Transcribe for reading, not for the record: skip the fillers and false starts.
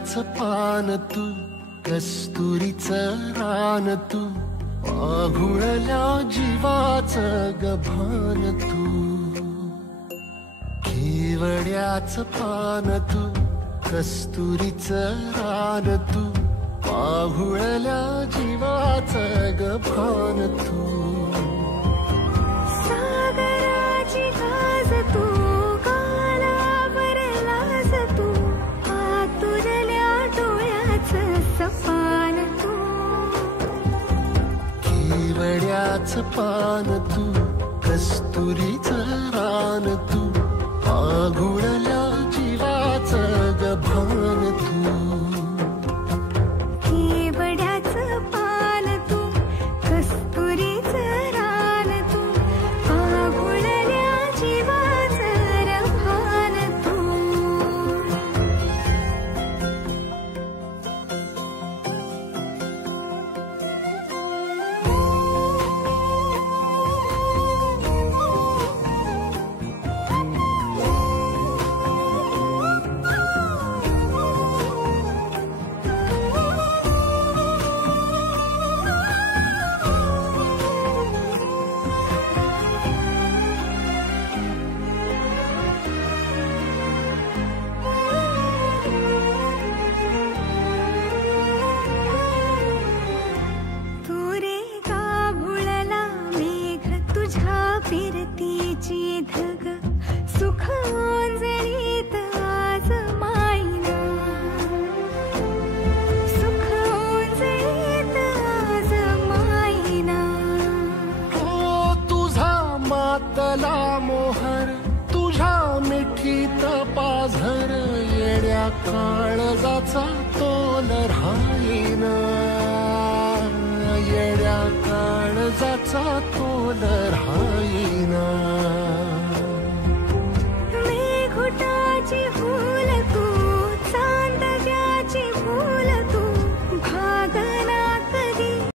केवड्याचं पान तू, कस्तुरीचं रान तू, आघुळल्या जीवाचं गभान तू. केवड्याचं पान तू, कस्तुरीचं रान तू, आघुळल्या जीवाचं गभान तू. सागराची गाज तू, कालावरलास तू, आतुरल्या डोळ्याचं सपान तू. केवड्याचं पान तू, कस्तुरीचं रान तू, आघुळल्या जीवाचं गभान तू. केवड्याचं पान तू, कस्तुरीचं रान तू, आघुळल्या जीवाचं रभान तू. फिरतीची धग सुख ओंजळीत आज मायना, सुख ओंजळीत आज मायना. ओ तुझा मातला मोहर, तुझ्या मिठीत पाझर, येड्या काळजाचा तोल राहीना, येड्या काळजाचा तोल